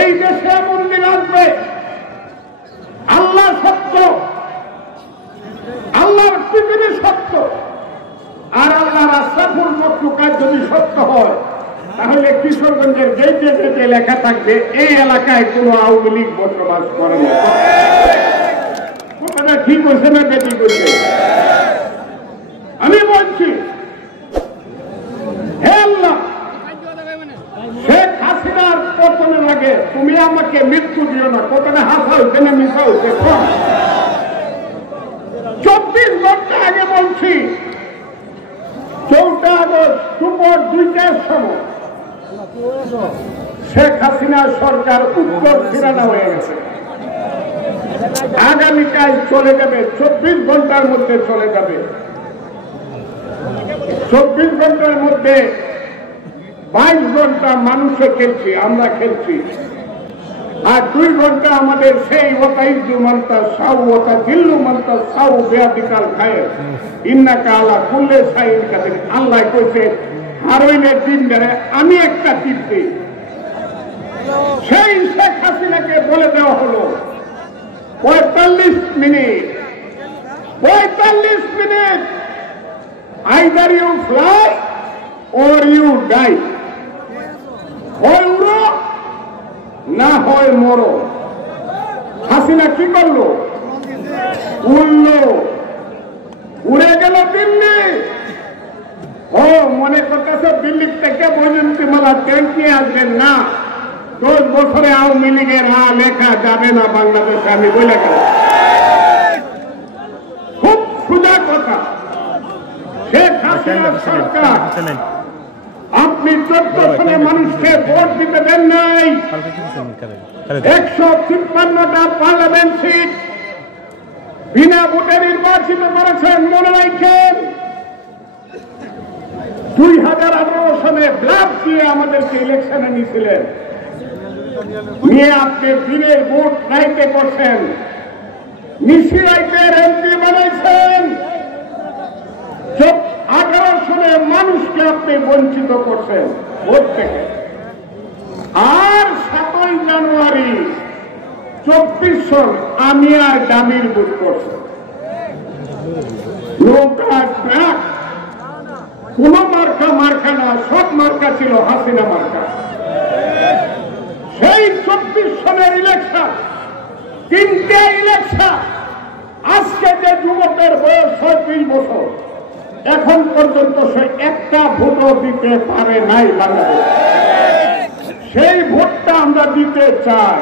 এই দেশে এমন দিন আসবে, আল্লাহ সত্য, আল্লাহর পৃথিবী সত্য, আর আল্লাহর আশরাফুল মখলুকাত যদি সত্য হয়, তাহলে কিশোরগঞ্জের গেটে গেটে লেখা থাকবে এই এলাকায় কোন আওয়ামী লীগ বসবাস করে না। কথাটা ঠিক হয়েছে না বেটি করছে? আমি বলছি, হে আল্লাহ, শেখ হাসিনার পতনের আগে তুমি আমাকে মৃত্যু দিও না। কথাটা হাসা হইছে না মিশা হইছে? 24 ঘন্টা আগে বলছি, 4 আগস্ট দুপুর 2টার সময় শেখ হাসিনা সরকার উত্তর ফিরানো হয়ে গেছে। আগামীকাল চলে যাবে, 24 ঘন্টার মধ্যে চলে যাবে। 24 ঘন্টার মধ্যে 22 ঘন্টা মানুষে খেলছি, আমরা খেলছি, আর 2 ঘন্টা আমাদের সেই ওয়াতাইজু মান্তা সাউ ওয়াতা জিল্লু মান্তা সাউ বেয়াদিকাল খায় ইন্নাকা আলা কুল্লি শাইইন কাদির। আল্লাহ কইছে হারইনের দিন ধরে আমি একটা টিপছি। সেই শেখ হাসিনাকে বলে দেওয়া হলো 45 minute, 45 minute, either you fly or you die, হয় উড়ো না হয় মরো। হাসিনা কি করলো? উড়লো, উড়ে গেল দিল্লি। ও মনে করতেছে দিল্লি থেকে বৈজয়ন্তীমালা ট্রেন নিয়ে আসবেন না, 10 বছরে আওয়ামী লীগের লেখা যাবে না বাংলাদেশে। আমি বলে গেলাম, খুব সোজা কথা। শেখ হাসিনা সরকার, আপনি 14 সালে মানুষকে ভোট দিতে দেন নাই। 153টা পার্লামেন্ট সিট বিনা ভোটে নির্বাচিত করেছেন। মনে রাখেন, 2018 সালে ব্লাফ দিয়ে আমাদেরকে ইলেকশনে নিয়েছিলেন, নিয়ে আপনি দিনের ভোট রাইতে করছেন, নিশি রাইতের এমপি বানাইছেন। 18 সালে মানুষকে আপনি বঞ্চিত করছেন ভোট থেকে। আর 7ই জানুয়ারি 24 সাল আমি আর দামির ভোট করছেন। নৌকা ট্রাক কোন মার্কা না, সব মার্কা ছিল হাসিনা মার্কা। সেই 24 সালের ইলেকশন, 3টে ইলেকশন, আজকে যে যুবকের বয়স 36 বছর, এখন পর্যন্ত সে একটা ভোটও দিতে পারে নাই বাংলাদেশ। সেই ভোটটা আমরা দিতে চাই।